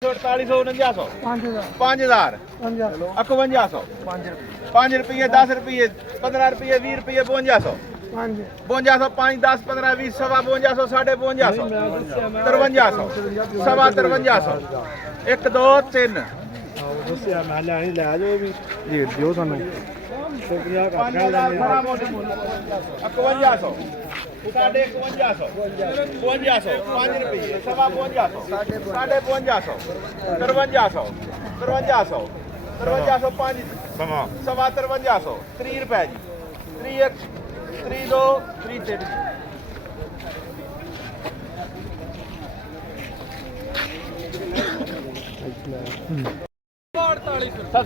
4800 4900 5000 5000 5100 5 रुपये 10 रुपये 15 रुपये 20 रुपये 5200 5200 5 10 15 20 सवा 5200 साढ़े 5200 5300 सवा 5300 1 2 3 ਦੱਸਿਆ ਮੈਂ ਲੈਣੀ ਲੈ ਜਾਓ ਵੀ ਰੇਟ ਦਿਓ ਸਾਨੂੰ 50 ਘੱਟ ਕਰ ਲੈਣੇ 5100 साढ़े 5100 5200 5 रुपये सवा 5200 साढ़े 5200 5300 5300 5300 5 सवा 5300 30 रुपए जी 31 32 33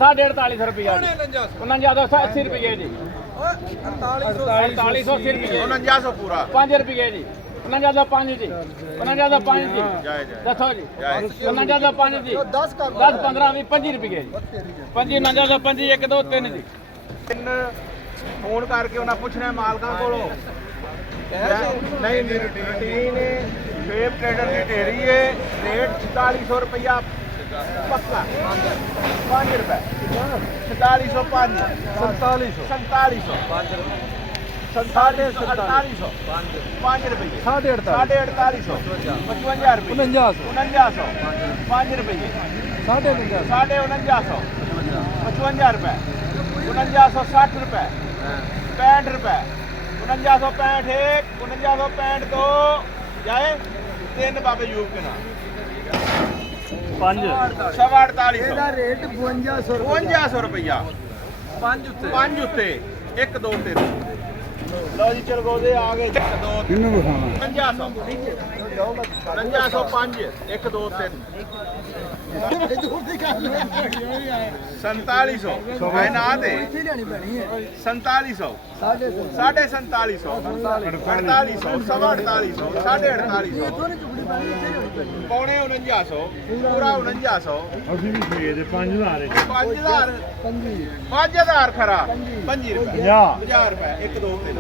साढ़े 4800 रुपया 4980 रुपये जी 4880 रुपये 4900 पूरा 5 रुपये जी 4905 जी 4905 जी दसो जी 4905 जी 10 15 20 25 रुपये जी 4905 1 2 3 जी फोन करके उन्हें पूछना है मालकां कोलों नहीं रूटीन शेप ट्रेडर की ढेरी है रेट 4400 रुपया पक्का 5 रुपए 4705 4700 साढ़े 4800 5 रुपये साढ़े 4800 55 रुपये 4900 5 रुपये साढ़े 4900 55 रुपये 4960 रुपये 65 रुपये 4965 एक 4965 दो जाए 3 बाबे यूब के नाम 5 सवा 4800 ਰੇਟ 5200 रुपया 5 उत्ते 1 2 3 लो जी चल गो दे आ गए 1 2 ਕਿੰਨੂੰ ਵਿਖਾਣਾ 5500 5 1 2 3 4700 है ना दे 4700 साढ़े 4700 4800 सवा 4800 साढ़े 4800 पौने 4900 पूरा 4900 ਅਸੀਂ ਵੀ ਫੇਰ ਦੇ 5000 5000 5000 खरा 5 रुपए 50 रुपए 1 2 3